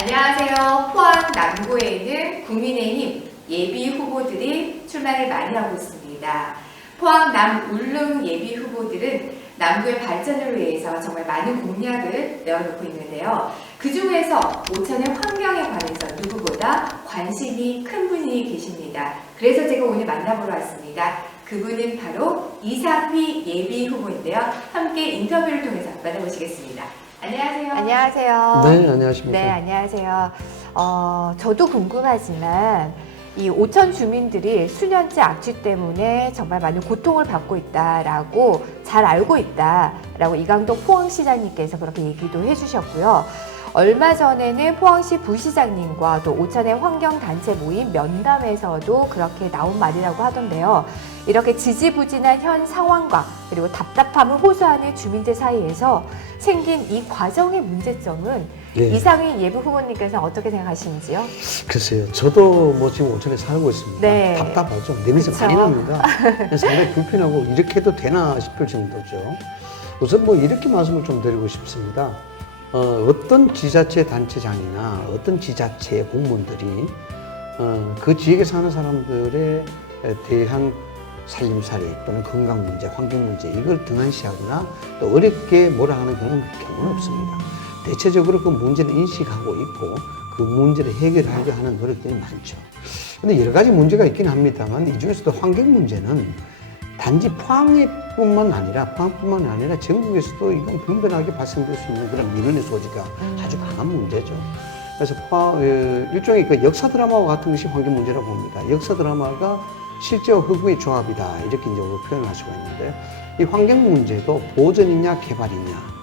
안녕하세요. 포항 남구에 있는 국민의힘 예비 후보들이 출마를 많이 하고 있습니다. 포항 남울릉 예비 후보들은 남구의 발전을 위해서 정말 많은 공약을 내어놓고 있는데요. 그 중에서 오천의 환경에 관해서 누구보다 관심이 큰 분이 계십니다. 그래서 제가 오늘 만나보러 왔습니다. 그분은 바로 이상휘 예비 후보인데요. 함께 인터뷰를 통해서 만나보시겠습니다. 안녕하세요. 안녕하세요. 네, 안녕하십니까. 네, 안녕하세요. 저도 궁금하지만 이 오천 주민들이 수년째 악취 때문에 정말 많은 고통을 받고 있다라고 잘 알고 있다라고 이강동 포항시장님께서 그렇게 얘기도 해주셨고요. 얼마 전에는 포항시 부시장님과 또 오천의 환경단체 모임 면담에서도 그렇게 나온 말이라고 하던데요. 이렇게 지지부진한 현 상황과 그리고 답답함을 호소하는 주민들 사이에서 생긴 이 과정의 문제점은 네. 이상휘 예비 후보님께서는 어떻게 생각하시는지요? 글쎄요, 저도 뭐 지금 오천에 살고 있습니다. 네. 답답하죠. 냄새 많이 납니다. 상당히 불편하고 이렇게 해도 되나 싶을 정도죠. 우선 뭐 이렇게 말씀을 좀 드리고 싶습니다. 어떤 지자체 단체장이나 어떤 지자체의 공무원들이 그 지역에 사는 사람들에 대한 살림살이 또는 건강 문제, 환경 문제 이걸 등한시하거나 또 어렵게 뭐라 하는 그런 경우는 없습니다. 대체적으로 그 문제를 인식하고 있고 그 문제를 해결하려 하는 노력들이 많죠. 근데 여러 가지 문제가 있긴 합니다만 이 중에서도 환경 문제는 단지 포항뿐만 아니라 전국에서도 이건 분분하게 발생될 수 있는 그런 민원의 소지가 아주 강한 문제죠. 그래서 일종의 그 역사 드라마와 같은 것이 환경 문제라고 봅니다. 역사 드라마가 실제와 허구의 조합이다 이렇게 이제 표현할 수가 있는데 이 환경 문제도 보전이냐 개발이냐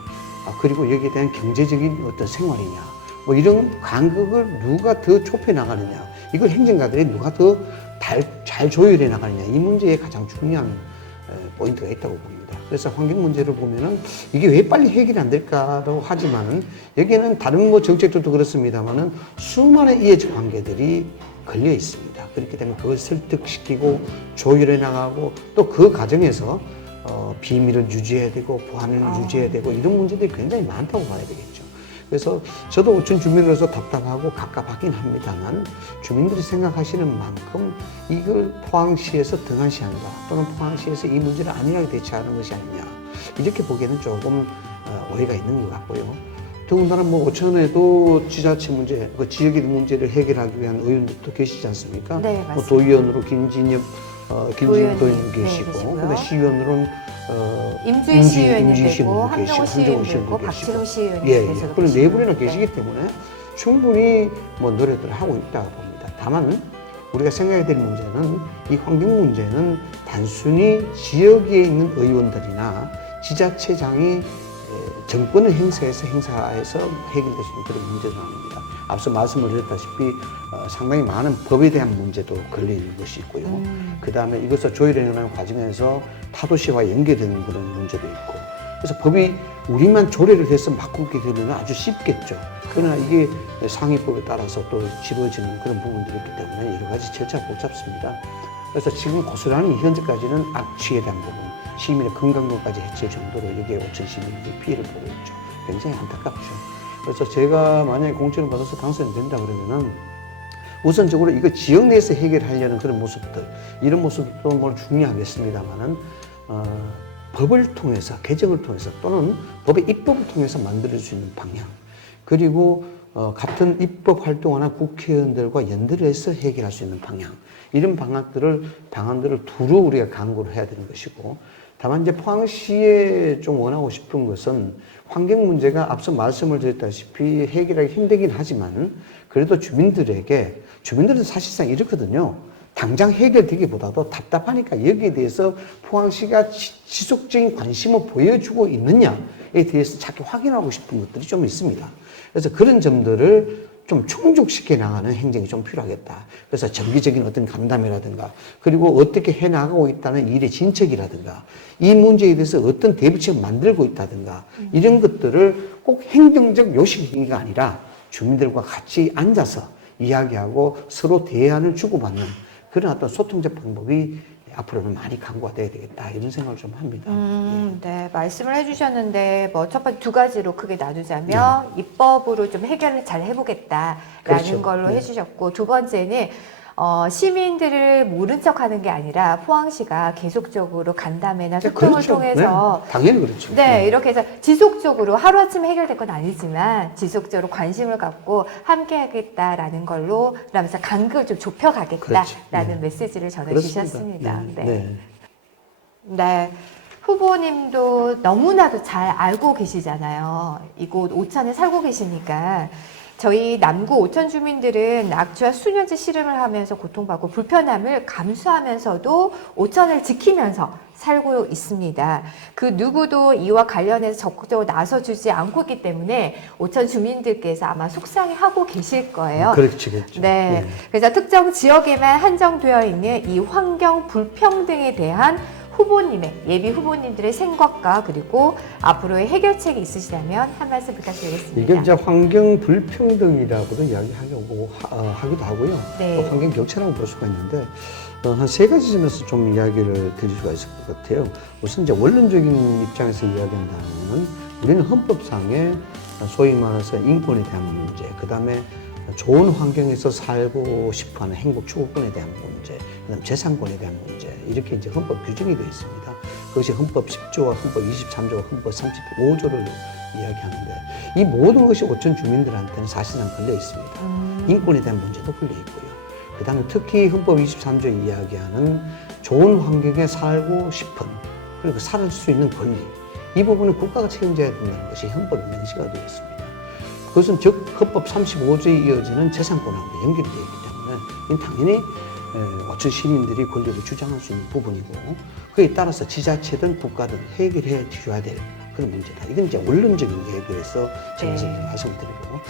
그리고 여기에 대한 경제적인 어떤 생활이냐 뭐 이런 간극을 누가 더 좁혀 나가느냐 이걸 행정가들이 누가 더 잘 조율해 나가느냐 이 문제에 가장 중요한 포인트가 있다고 봅니다. 그래서 환경 문제를 보면은 이게 왜 빨리 해결이 안 될까라고 하지만은 여기에는 다른 뭐 정책들도 그렇습니다만은 수많은 이해적 관계들이 걸려 있습니다. 그렇기 때문에 그걸 설득시키고 조율해 나가고 또 그 과정에서 비밀을 유지해야 되고 보안을 유지해야 되고 이런 문제들이 굉장히 많다고 봐야 되겠죠. 그래서 저도 오천 주민으로서 답답하고 갑갑하긴 합니다만 주민들이 생각하시는 만큼 이걸 포항시에서 등한시한다 또는 포항시에서 이 문제를 안일하게 대처하는 것이 아니냐 이렇게 보기에는 조금 오해가 있는 것 같고요. 더군다나 뭐 오천에도 지자체 문제, 그 지역의 문제를 해결하기 위한 의원들도 계시지 않습니까? 네, 맞습니다. 뭐 도의원으로 김진엽 도의원 계시고, 계시고요. 근데 시의원으로는 임주희 시의원님 임주희 되고 시의원도 한정호 시의원님 계시고, 되고 박지로 시의원님 예, 계시고 그런 네 분이나 계시기 때문에 충분히 뭐 노력들을 하고 있다고 봅니다. 다만 우리가 생각해야 될 문제는 이 환경 문제는 단순히 지역에 있는 의원들이나 지자체장이 정권을 행사해서 해결될 수 있는 그런 문제도 아닙니다. 앞서 말씀을 드렸다시피 상당히 많은 법에 대한 문제도 걸려 있는 것이 있고요. 그 다음에 이것을 조율해내는 과정에서 타도시와 연계되는 그런 문제도 있고 그래서 법이 우리만 조례를 해서 바꾸게 되면 아주 쉽겠죠. 그러나 이게 상위법에 따라서 또 집어지는 그런 부분들이 있기 때문에 여러 가지 절차가 복잡습니다. 그래서 지금 고스란히 현재까지는 악취에 대한 부분 시민의 건강도까지 해칠 정도로 여기에 오천 시민들이 피해를 보고 있죠. 굉장히 안타깝죠. 그래서 제가 만약에 공천을 받아서 당선이 된다 그러면은 우선적으로 이거 지역 내에서 해결하려는 그런 모습들, 이런 모습도 뭐 중요하겠습니다만은 법을 통해서 개정을 통해서 또는 법의 입법을 통해서 만들 수 있는 방향, 그리고 같은 입법 활동하는 국회의원들과 연대를 해서 해결할 수 있는 방향, 이런 방안들을 두루 우리가 강구를 해야 되는 것이고, 다만 이제 포항시에 좀 원하고 싶은 것은 환경 문제가 앞서 말씀을 드렸다시피 해결하기 힘들긴 하지만 그래도 주민들은 사실상 이렇거든요. 당장 해결되기보다도 답답하니까 여기에 대해서 포항시가 지속적인 관심을 보여주고 있느냐에 대해서 자꾸 확인하고 싶은 것들이 좀 있습니다. 그래서 그런 점들을 좀 충족시켜 나가는 행정이 좀 필요하겠다. 그래서 정기적인 어떤 간담회라든가 그리고 어떻게 해나가고 있다는 일의 진척이라든가 이 문제에 대해서 어떤 대비책을 만들고 있다든가 이런 것들을 꼭 행정적 요식행위가 아니라 주민들과 같이 앉아서 이야기하고 서로 대안을 주고받는 그런 어떤 소통적 방법이 앞으로는 많이 강구가 돼야 되겠다 이런 생각을 좀 합니다. 네, 말씀을 해주셨는데 뭐 첫 번째 두 가지로 크게 나누자면 입법으로 좀 해결을 잘 해보겠다라는 그렇죠. 걸로 네. 해주셨고, 두 번째는 시민들을 모른 척하는 게 아니라 포항시가 계속적으로 간담회나 소통을 그렇죠. 통해서 네. 당연히 그렇죠. 네, 이렇게 해서 지속적으로 하루아침에 해결될 건 아니지만 지속적으로 관심을 갖고 함께 하겠다라는 걸로 그러면서 간극을 좀 좁혀가겠다라는 그렇죠. 네. 메시지를 그렇습니다. 전해주셨습니다. 네. 네. 네. 네. 후보님도 너무나도 잘 알고 계시잖아요. 이곳 오천에 살고 계시니까. 저희 남구 오천 주민들은 악취와 수년째 씨름을 하면서 고통받고 불편함을 감수하면서도 오천을 지키면서 살고 있습니다. 그 누구도 이와 관련해서 적극적으로 나서주지 않고 있기 때문에 오천 주민들께서 아마 속상해하고 계실 거예요. 그렇지, 그렇죠. 네. 그래서 특정 지역에만 한정되어 있는 이 환경 불평등에 대한 예비 후보님들의 생각과 그리고 앞으로의 해결책이 있으시다면 한 말씀 부탁드리겠습니다. 이게 이제 환경 불평등이라고도 이야기하기도 하고요. 네. 또 환경 격차라고 볼 수가 있는데 한 세 가지 점에서 좀 이야기를 드릴 수가 있을 것 같아요. 우선 이제 원론적인 입장에서 이야기한다면 우리는 헌법상에 소위 말해서 인권에 대한 문제, 그 다음에 좋은 환경에서 살고 싶어하는 행복 추구권에 대한 문제, 그다음 재산권에 대한 문제 이렇게 이제 헌법 규정이 되어 있습니다. 그것이 헌법 10조와 헌법 23조와 헌법 35조를 이야기하는데 이 모든 것이 오천 주민들한테는 사실상 걸려 있습니다. 인권에 대한 문제도 걸려 있고요. 그다음에 특히 헌법 23조 이야기하는 좋은 환경에 살고 싶은 그리고 살 수 있는 권리 이 부분은 국가가 책임져야 된다는 것이 헌법에 명시가 되어 있습니다. 그것은 즉 헌법 35조에 이어지는 재산권하고 연결되어 있기 때문에 이건 당연히 오천 시민들이 권리를 주장할 수 있는 부분이고 그에 따라서 지자체든 국가든 해결해 줘야 될 그런 문제다. 이건 이제 원론적인 얘기에서 제가 말씀을 드리고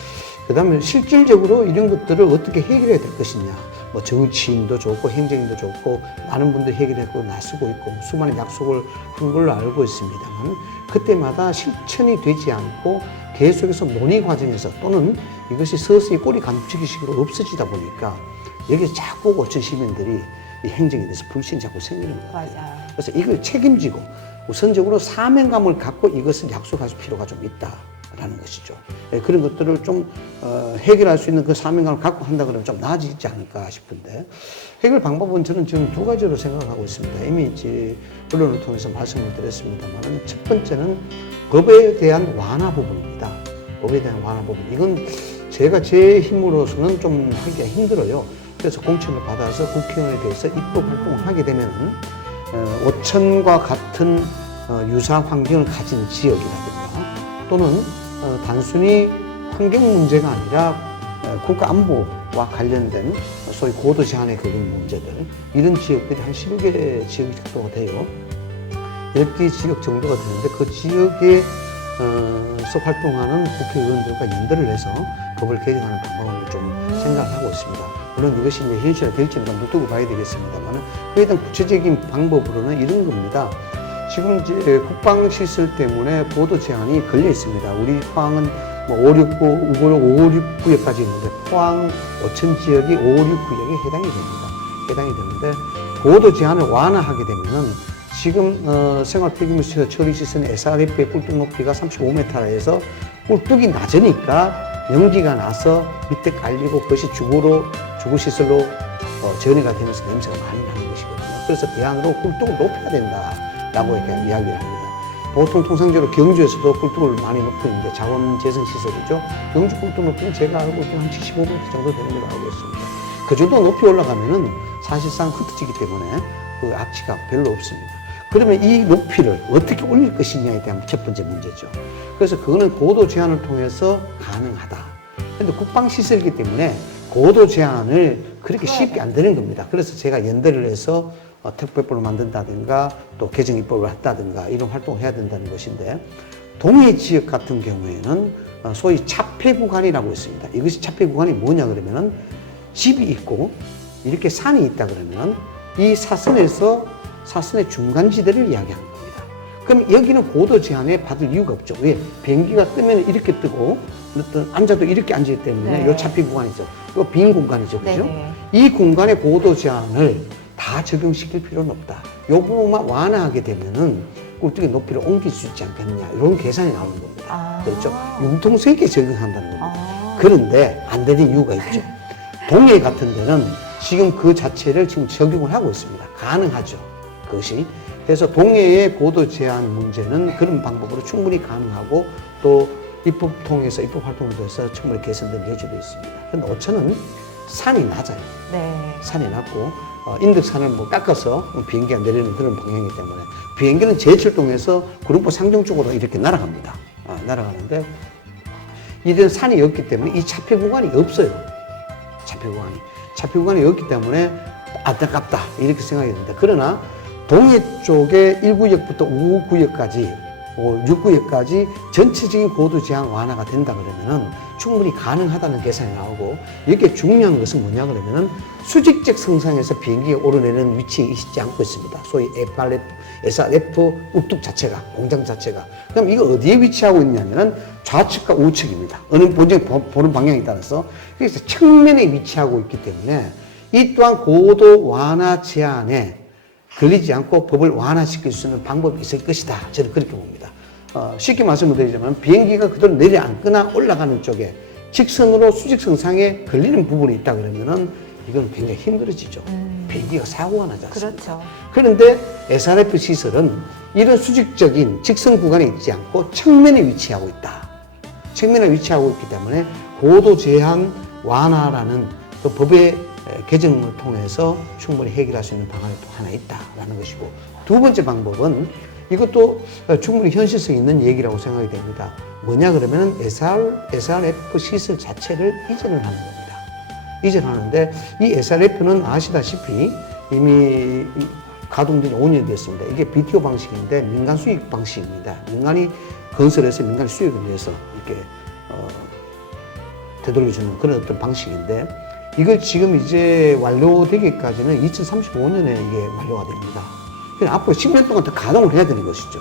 그다음에 실질적으로 이런 것들을 어떻게 해결해야 될 것이냐. 뭐 정치인도 좋고 행정인도 좋고 많은 분들이 해결하고 나서고 있고 수많은 약속을 한 걸로 알고 있습니다만 그때마다 실천이 되지 않고 계속해서 논의 과정에서 또는 이것이 서서히 꼬리 감추기식으로 없어지다 보니까 여기서 자꾸 오천 시민들이 이 행정에 대해서 불신이 자꾸 생기는 거예요. 맞아요. 그래서 이걸 책임지고 우선적으로 사명감을 갖고 이것을 약속할 필요가 좀 있다라는 것이죠. 그런 것들을 좀 해결할 수 있는 그 사명감을 갖고 한다 그러면 좀 나아지지 않을까 싶은데 해결 방법은 저는 지금 두 가지로 생각하고 있습니다. 이미 이제 언론을 통해서 말씀을 드렸습니다만 첫 번째는 법에 대한 완화 부분입니다. 법에 대한 완화 부분. 이건 제가 제 힘으로서는 좀 하기가 힘들어요. 그래서 공천을 받아서 국회의원에 대해서 입법 활동을 하게 되면 오천과 같은 유사 환경을 가진 지역이라든가 또는 단순히 환경 문제가 아니라 국가 안보와 관련된 소위 고도 제한의 그런 문제들 이런 지역들이 한 10개 지역이 작도가 돼요. 10개 지역 정도가 되는데 그 지역에서 활동하는 국회의원들과 연대를 해서 법을 개정하는 방법을 좀 생각하고 있습니다. 물론 이것이 이제 현실화 될지는 좀 두고 봐야 되겠습니다만 그에 대한 구체적인 방법으로는 이런 겁니다. 지금 이제 국방시설 때문에 보도 제한이 걸려 있습니다. 우리 포항은 뭐 569, 569구역까지 있는데 포항 오천 지역이 569구역에 해당이 됩니다. 해당이 되는데 보도 제한을 완화하게 되면은 지금 생활 폐기물 처리 시설의 SRF의 꿀뚝 높이가 35m에서 꿀뚝이 낮으니까 연기가 나서 밑에 깔리고 그것이 주거시설로 전이가 되면서 냄새가 많이 나는 것이거든요. 그래서 대안으로 꿀뚝을 높여야 된다라고 이렇게 이야기를 합니다. 보통 통상적으로 경주에서도 꿀뚝을 많이 높이는데 자원재생시설이죠. 경주 꿀뚝 높이는 제가 알고 있기로는 한 75m 정도 되는 걸로 알고 있습니다. 그 정도 높이 올라가면은 사실상 흩어지기 때문에 그 악취가 별로 없습니다. 그러면 이 높이를 어떻게 올릴 것이냐에 대한 첫 번째 문제죠. 그래서 그거는 고도 제한을 통해서 가능하다. 그런데 국방시설이기 때문에 고도 제한을 그렇게 쉽게 안 되는 겁니다. 그래서 제가 연대를 해서 특별법을 만든다든가 또 개정 입법을 한다든가 이런 활동을 해야 된다는 것인데 동해 지역 같은 경우에는 소위 차폐 구간이라고 있습니다. 이것이 차폐 구간이 뭐냐 그러면은 집이 있고 이렇게 산이 있다 그러면 이 사선의 중간지대를 이야기하는 겁니다. 그럼 여기는 고도 제한에 받을 이유가 없죠. 왜? 비행기가 뜨면 이렇게 뜨고 어떤 앉아도 이렇게 앉기 때문에 네. 이 차폐 구간이죠. 이거 빈 공간이죠. 그죠? 네네. 이 공간의 고도 제한을 다 적용시킬 필요는 없다. 요 부분만 완화하게 되면은 꿀뚜기 높이를 옮길 수 있지 않겠느냐. 이런 계산이 나오는 겁니다. 그렇죠? 융통성 있게 적용한다는 겁니다. 그런데 안 되는 이유가 있죠. 동해 같은 데는 지금 그 자체를 지금 적용을 하고 있습니다. 가능하죠. 그것이. 그래서 동해의 고도 제한 문제는 그런 방법으로 충분히 가능하고 또 입법 통해서 입법 활동을 통해서 충분히 개선된 예주도 있습니다. 그런데 어천은 산이 낮아요. 네. 산이 낮고 인덕산을 뭐 깎아서 비행기가 내리는 그런 방향이기 때문에 비행기는 재출동해서 구룡포 상정 쪽으로 이렇게 날아갑니다. 날아가는데 이런 산이 없기 때문에 이 차폐 구간이 없어요. 차폐 구간이 없기 때문에 안타깝다 이렇게 생각이 듭니다. 그러나 동해 쪽의 1구역부터 5구역까지 6구역까지 전체적인 고도 제한 완화가 된다 그러면은 충분히 가능하다는 계산이 나오고 이렇게 중요한 것은 뭐냐 그러면은 수직적 성상에서 비행기가 오르내리는 위치에 있지 않고 있습니다. 소위 SRF 우뚝 자체가 공장 자체가 그럼 이거 어디에 위치하고 있냐면은 좌측과 우측입니다. 어느 보는 방향에 따라서 그래서 측면에 위치하고 있기 때문에 이 또한 고도 완화 제한에 걸리지 않고 법을 완화시킬 수 있는 방법이 있을 것이다. 저는 그렇게 봅니다. 쉽게 말씀을 드리자면 비행기가 그대로 내려앉거나 올라가는 쪽에 직선으로 수직성상에 걸리는 부분이 있다 그러면은 이건 굉장히 힘들어지죠. 비행기가 사고가 나지 않습니까? 그렇죠. 그런데 SRF 시설은 이런 수직적인 직선 구간에 있지 않고 측면에 위치하고 있다. 측면에 위치하고 있기 때문에 고도 제한 완화라는 또 법의 개정을 통해서 충분히 해결할 수 있는 방안이 또 하나 있다라는 것이고 두 번째 방법은 이것도 충분히 현실성 있는 얘기라고 생각이 됩니다. 뭐냐 그러면은 SRF 시설 자체를 이전을 하는 겁니다. 이전하는데 이 SRF는 아시다시피 이미 가동된 지 5년이 됐습니다. 이게 BTO 방식인데 민간 수익 방식입니다. 민간이 건설해서 민간 수익을 위해서 이렇게 되돌려주는 그런 어떤 방식인데 이걸 지금 이제 완료되기까지는 2035년에 이게 완료가 됩니다. 그래서 앞으로 10년 동안 더 가동을 해야 되는 것이죠.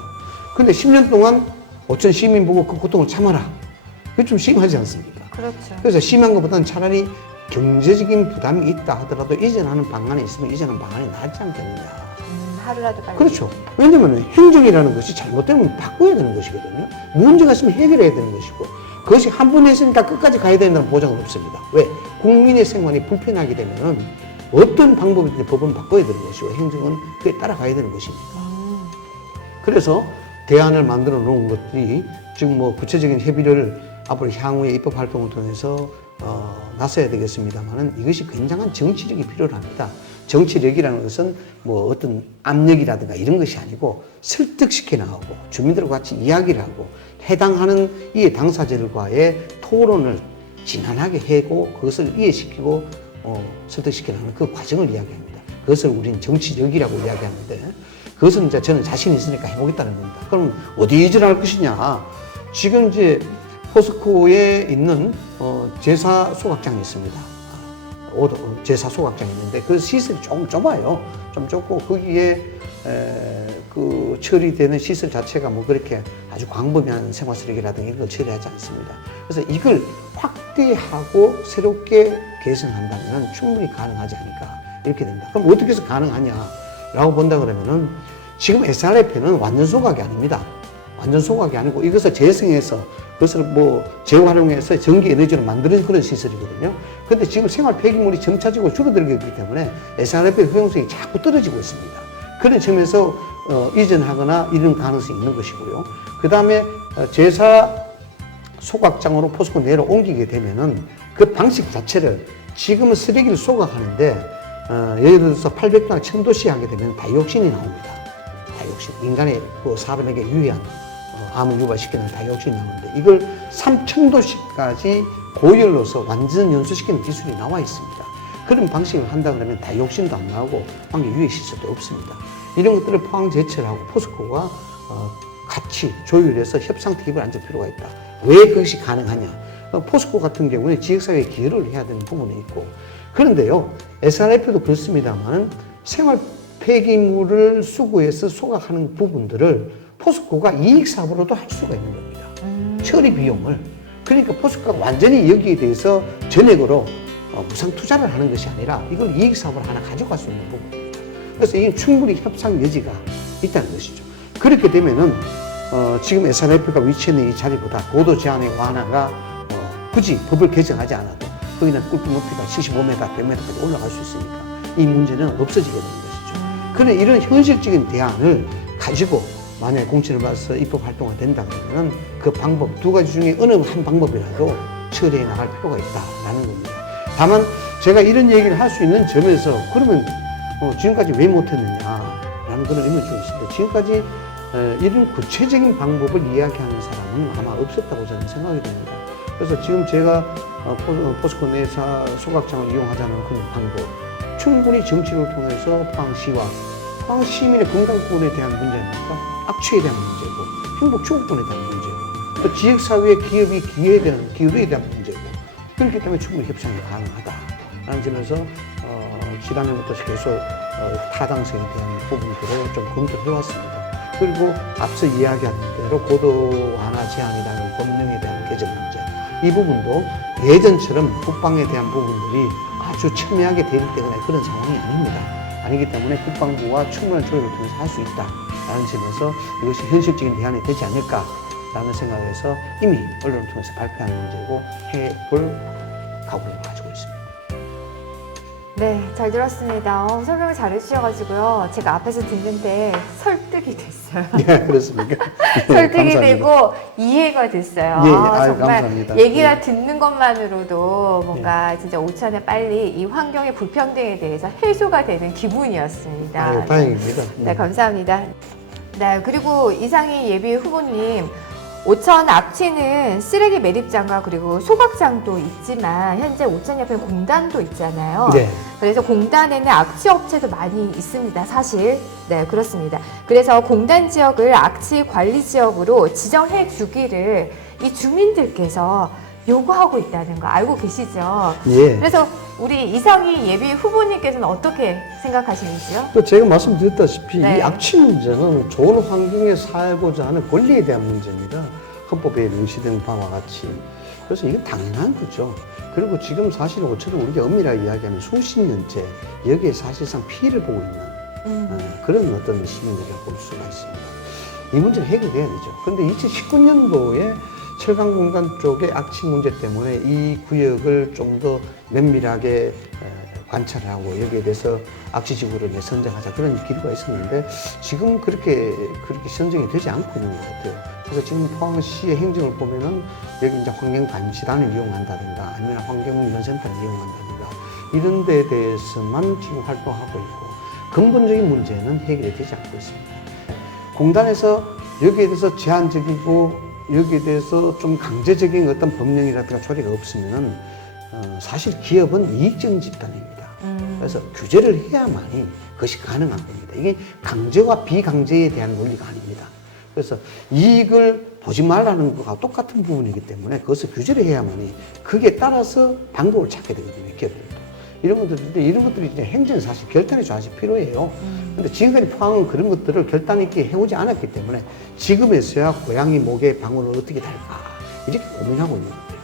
근데 10년 동안 어천 시민 보고 그 고통을 참아라. 그게 좀 심하지 않습니까? 그렇죠. 그래서 심한 것보다는 차라리 경제적인 부담이 있다 하더라도 이전하는 방안이 있으면 이전하는 방안이 낫지 않겠느냐. 하루라도 빨리. 그렇죠. 왜냐면 행정이라는 것이 잘못되면 바꿔야 되는 것이거든요. 문제가 있으면 해결해야 되는 것이고 그것이 한 번 했으니까 끝까지 가야 된다는 보장은 없습니다. 왜? 국민의 생활이 불편하게 되면은 어떤 방법이든 법은 바꿔야 되는 것이고 행정은 그에 따라가야 되는 것입니다. 그래서 대안을 만들어 놓은 것들이 지금 뭐 구체적인 협의를 앞으로 향후에 입법 활동을 통해서 나서야 되겠습니다만은 이것이 굉장한 정치력이 필요합니다. 정치력이라는 것은 뭐 어떤 압력이라든가 이런 것이 아니고 설득시켜 나가고 주민들과 같이 이야기를 하고 해당하는 이해 당사자들과의 토론을 진한하게 하고 그것을 이해시키고 설득시켜 나가는 그 과정을 이야기합니다. 그것을 우리는 정치력이라고 이야기하는데 그것은 이제 저는 자신이 있으니까 해보겠다는 겁니다. 그럼 어디 이전할 것이냐? 지금 이제 포스코에 있는 제사 소각장이 있습니다. 제사 소각장이 있는데 그 시설이 좀 좁아요. 좀 좁고 거기에 그 처리되는 시설 자체가 뭐 그렇게 아주 광범위한 생활 쓰레기라든가 이런 걸 처리하지 않습니다. 그래서 이걸 확대하고 새롭게 개선한다면 충분히 가능하지 않을까 이렇게 됩니다. 그럼 어떻게 해서 가능하냐라고 본다 그러면은 지금 SRF는 완전 소각이 아닙니다. 완전 소각이 아니고 이것을 재생해서 그것을 뭐 재활용해서 전기 에너지로 만드는 그런 시설이거든요. 그런데 지금 생활 폐기물이 점차적으로 줄어들고 있기 때문에 SRF의 효용성이 자꾸 떨어지고 있습니다. 그런 점에서 이전하거나 이런 가능성이 있는 것이고요. 그 다음에 제사 소각장으로 포스코 내로 옮기게 되면은 그 방식 자체를 지금은 쓰레기를 소각하는데 예를 들어서 800도나 1000도씨 하게 되면 다이옥신이 나옵니다. 다이옥신. 인간의 그 사람에게 유해한 암을 유발시키는 다이옥신이 나오는데 이걸 3000도씨까지 고열로서 완전 연소시키는 기술이 나와 있습니다. 그런 방식을 한다 그러면 다이옥신도 안 나오고 환경 유해 시설도 없습니다. 이런 것들을 포항 제철하고 포스코가 같이 조율해서 협상 테이블에 앉을 필요가 있다. 왜 그것이 가능하냐? 포스코 같은 경우는 지역사회에 기여를 해야 되는 부분이 있고 그런데요 SRF도 그렇습니다만 생활 폐기물을 수거해서 소각하는 부분들을 포스코가 이익사업으로도 할 수가 있는 겁니다. 처리 비용을. 그러니까 포스코가 완전히 여기에 대해서 전액으로 무상 투자를 하는 것이 아니라 이걸 이익사업으로 하나 가져갈 수 있는 부분입니다. 그래서 이게 충분히 협상 여지가 있다는 것이죠. 그렇게 되면은 지금 SRF가 위치해 있는 이 자리보다 고도 제한의 완화가 굳이 법을 개정하지 않아도 거기는 꿀꿀 높이가 75m, 100m까지 올라갈 수 있으니까 이 문제는 없어지게 되는 것이죠. 그런데 이런 현실적인 대안을 가지고 만약에 공천을 받아서 입법 활동이 된다 그러면 그 방법 두 가지 중에 어느 한 방법이라도 처리해 나갈 필요가 있다라는 겁니다. 다만 제가 이런 얘기를 할 수 있는 점에서 그러면 지금까지 왜 못했느냐라는 그런 의문이 좀 있습니다. 지금까지 이런 구체적인 방법을 이야기하는 사람은 아마 없었다고 저는 생각이 됩니다. 그래서 지금 제가 포스코 내사 소각장을 이용하자는 그런 방법, 충분히 정치를 통해서 포항시와 포항 시민의 건강권에 대한 문제입니까? 악취에 대한 문제고, 행복 추구권에 대한 문제고, 또 지역사회의 기업이 기여에 대한 문제고, 그렇기 때문에 충분히 협상이 가능하다라는 점에서 지난해부터 계속 타당성에 대한 부분들을 좀 검토를 해왔습니다. 그리고 앞서 이야기한 대로 고도 완화 제한이라는 법령에 대한 개정 문제, 이 부분도 예전처럼 국방에 대한 부분들이 아주 첨예하게 대립되거나 그런 상황이 아닙니다. 아니기 때문에 국방부와 충분한 조율을 통해서 할 수 있다라는 점에서 이것이 현실적인 대안이 되지 않을까라는 생각에서 이미 언론을 통해서 발표한 문제고 해볼 각오를 가지고 있습니다. 네, 잘 들었습니다. 설명을 잘 해주셔가지고요. 제가 앞에서 듣는데 설득이 됐어요. 예, 그렇습니까? 설득이 감사합니다. 되고 이해가 됐어요. 예, 예. 아, 아유, 정말 감사합니다. 얘기가 예. 듣는 것만으로도 뭔가 진짜 오천에 빨리 이 환경의 불평등에 대해서 해소가 되는 기분이었습니다. 아유, 다행입니다. 네, 감사합니다. 네, 그리고 이상희 예비 후보님, 오천 악취는 쓰레기 매립장과 그리고 소각장도 있지만 현재 오천 옆에 공단도 있잖아요. 네. 그래서 공단에는 악취 업체도 많이 있습니다. 사실. 네, 그렇습니다. 그래서 공단 지역을 악취 관리 지역으로 지정해 주기를 이 주민들께서 요구하고 있다는 거 알고 계시죠? 예. 그래서 우리 이상희 예비 후보님께서는 어떻게 생각하시는지요? 또 제가 말씀드렸다시피 네. 이 악취 문제는 좋은 환경에 살고자 하는 권리에 대한 문제입니다. 헌법에 명시된 바와 같이. 그래서 이건 당연한 거죠. 그리고 지금 사실 오천은 우리가 엄밀하게 이야기하면 수십 년째 여기에 사실상 피해를 보고 있는 그런 어떤 시민들이라고 볼 수가 있습니다. 이 문제는 해결돼야 되죠. 그런데 2019년도에 철강공단 쪽의 악취 문제 때문에 이 구역을 좀 더 면밀하게 관찰을 하고 여기에 대해서 악취지구를 선정하자 그런 기류가 있었는데 지금 그렇게 선정이 되지 않고 있는 것 같아요. 그래서 지금 포항시의 행정을 보면은 여기 이제 환경관시단을 이용한다든가 아니면 환경문화센터를 이용한다든가 이런 데에 대해서만 지금 활동하고 있고 근본적인 문제는 해결이 되지 않고 있습니다. 공단에서 여기에 대해서 제한적이고 여기에 대해서 좀 강제적인 어떤 법령이라든가 조례가 없으면은 사실 기업은 이익적인 집단입니다. 그래서 규제를 해야만이 그것이 가능한 겁니다. 이게 강제와 비강제에 대한 논리가 아닙니다. 그래서 이익을 보지 말라는 것과 똑같은 부분이기 때문에 그것을 규제를 해야만이 그게 따라서 방법을 찾게 되거든요, 기업들도. 이런 것들이 이제 행정 사실 결단이 좀 아직 필요해요. 근데 지금까지 포항은 그런 것들을 결단 있게 해오지 않았기 때문에 지금에서야 고양이 목에 방울을 어떻게 달까 이렇게 고민하고 있는 거예요.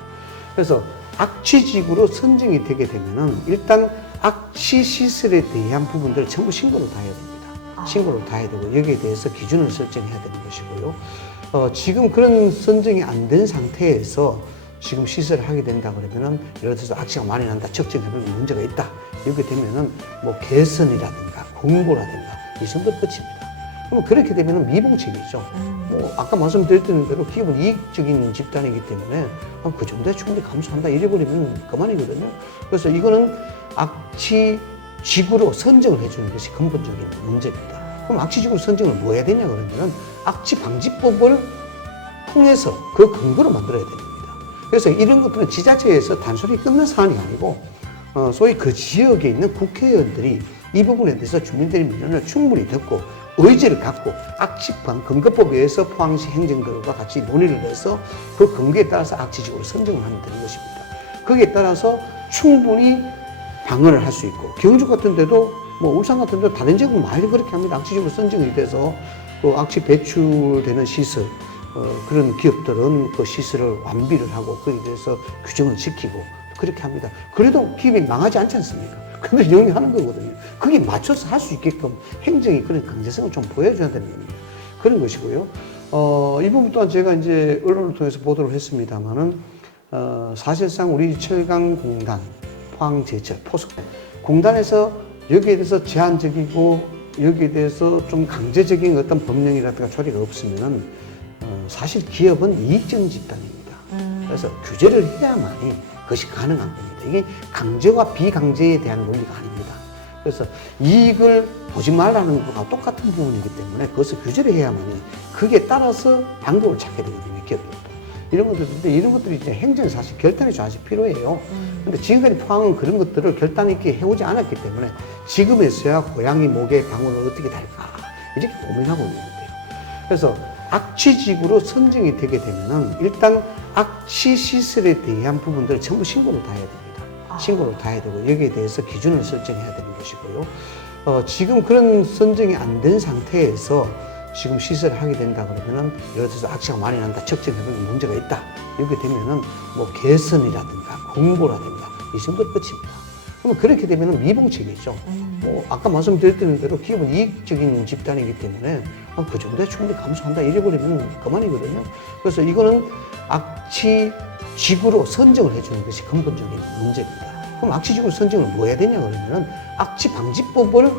그래서 악취지구로 선정이 되게 되면은 일단 악취 시설에 대한 부분들을 전부 신고를 다 해야 됩니다. 신고를 다 해야 되고 여기에 대해서 기준을 설정해야 되는 것이고요. 지금 그런 선정이 안 된 상태에서 지금 시설을 하게 된다 그러면은 예를 들어서 악취가 많이 난다, 측정해보면 문제가 있다. 이렇게 되면은 뭐 개선이라든가 공고라든가 이 정도 끝입니다. 그러면 그렇게 되면은 미봉책이죠. 뭐 아까 말씀드렸던 대로 기업은 이익적인 집단이기 때문에 그 정도에 충분히 감수한다 이래버리면 그만이거든요. 그래서 이거는 악취 지구로 선정을 해주는 것이 근본적인 문제입니다. 그럼 악취 지구로 선정을 뭐 해야 되냐 그러면은 악취 방지법을 통해서 그 근거로 만들어야 됩니다. 그래서 이런 것들은 지자체에서 단순히 끝난 사안이 아니고 소위 그 지역에 있는 국회의원들이 이 부분에 대해서 주민들의 민원을 충분히 듣고 의지를 갖고 악취방 근거법에 의해서 포항시 행정들과 같이 논의를 해서 그 근거에 따라서 악취지구를 선정을 하면 되는 것입니다. 거기에 따라서 충분히 방어를 할 수 있고 경주 같은 데도 뭐 울산 같은 데도 다른 지역은 많이 그렇게 합니다. 악취지구로 선정이 돼서 그 악취 배출되는 시설 그런 기업들은 그 시설을 완비를 하고 거기에 대해서 규정을 지키고 그렇게 합니다. 그래도 기업이 망하지 않지 않습니까? 근데 영위하는 거거든요. 그게 맞춰서 할 수 있게끔 행정이 그런 강제성을 좀 보여줘야 되는 겁니다. 그런 것이고요. 이 부분 또한 제가 이제 언론을 통해서 보도를 했습니다만은, 사실상 우리 철강공단, 포항제철, 포스코, 공단에서 여기에 대해서 제한적이고 여기에 대해서 좀 강제적인 어떤 법령이라든가 조례가 없으면은, 사실 기업은 이익적인 집단입니다. 그래서 규제를 해야만이 그것이 가능한 겁니다. 이게 강제와 비강제에 대한 논리가 아닙니다. 그래서 이익을 보지 말라는 것과 똑같은 부분이기 때문에 그것을 규제를 해야만이 그게 따라서 방법을 찾게 되거든요, 기업들도. 이런 것들인데 이런 것들이 이제 행정이 사실 결단이 좀 아직 필요해요. 근데 지금까지 포항은 그런 것들을 결단 있게 해오지 않았기 때문에 지금에서야 고양이 목에 방울을 어떻게 달까 이렇게 고민하고 있는 거예요. 그래서 악취지구로 선정이 되게 되면은 일단 악취 시설에 대한 부분들을 전부 신고를 다 해야 됩니다. 신고를 다 해야 되고 여기에 대해서 기준을 설정해야 되는 것이고요. 지금 그런 선정이 안 된 상태에서 지금 시설을 하게 된다 그러면은 예를 들어서 악취가 많이 난다, 적정해보면 문제가 있다 이렇게 되면은 뭐 개선이라든가 공고라든가 이 정도 끝입니다. 그러면 그렇게 되면은 미봉책이죠. 뭐 아까 말씀드렸던 대로 기업은 이익적인 집단이기 때문에 그 정도에 충분히 감수한다 이래버리면 그만이거든요. 그래서 이거는 악취 지구로 선정을 해주는 것이 근본적인 문제입니다. 그럼 악취 지구로 선정을 뭐 해야 되냐 그러면은 악취 방지법을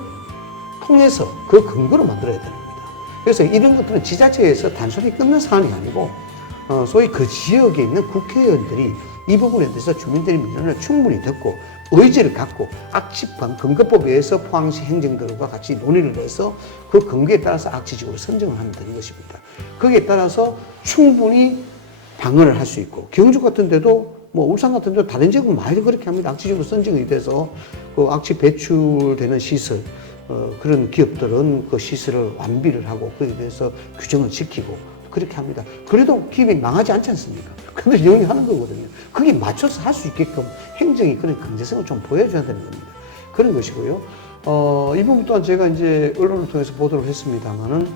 통해서 그 근거로 만들어야 되는 겁니다. 그래서 이런 것들은 지자체에서 단순히 끝난 사안이 아니고 소위 그 지역에 있는 국회의원들이 이 부분에 대해서 주민들의 민원을 충분히 듣고 의지를 갖고 악취방 근거법에 의해서 포항시 행정들과 같이 논의를 해서 그 근거에 따라서 악취지구로 선정을 하면 되는 것입니다. 거기에 따라서 충분히 방어를 할 수 있고 경주 같은 데도 뭐 울산 같은 데도 다른 지역은 많이 그렇게 합니다. 악취지구로 선정이 돼서 그 악취 배출되는 시설 그런 기업들은 그 시설을 완비를 하고 거기에 대해서 규정을 지키고 그렇게 합니다. 그래도 기업이 망하지 않지 않습니까? 근데 영위하는 거거든요. 그게 맞춰서 할 수 있게끔 행정이 그런 강제성을 좀 보여줘야 되는 겁니다. 그런 것이고요. 이 부분 또한 제가 이제 언론을 통해서 보도를 했습니다만은,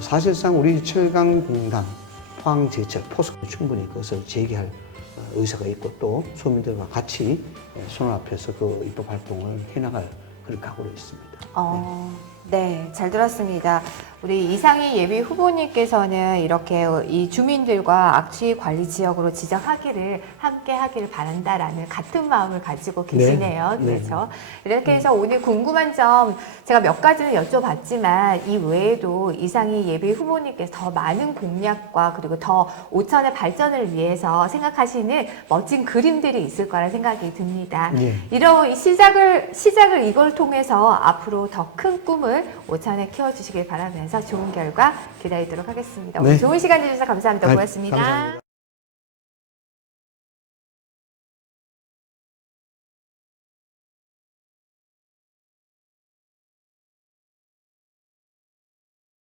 사실상 우리 철강공단, 포항제철, 포스코 충분히 그것을 재개할 의사가 있고 또 소민들과 같이 손을 앞에서 그 입법 활동을 해나갈 그런 각오로 있습니다. 네, 잘 들었습니다. 우리 이상희 예비 후보님께서는 이렇게 이 주민들과 악취 관리 지역으로 지정하기를 함께 하기를 바란다라는 같은 마음을 가지고 계시네요. 네. 그렇죠. 이렇게 해서 오늘 궁금한 점 제가 몇 가지는 여쭤봤지만 이 외에도 이상희 예비 후보님께서 더 많은 공약과 그리고 더 오천의 발전을 위해서 생각하시는 멋진 그림들이 있을 거라 생각이 듭니다. 네. 이런 이 시작을 이걸 통해서 앞으로 더 큰 꿈을 오천에 키워주시길 바라면서 좋은 결과 기다리도록 하겠습니다. 오늘 네. 좋은 시간 내주셔서 감사합니다. 고맙습니다. 감사합니다.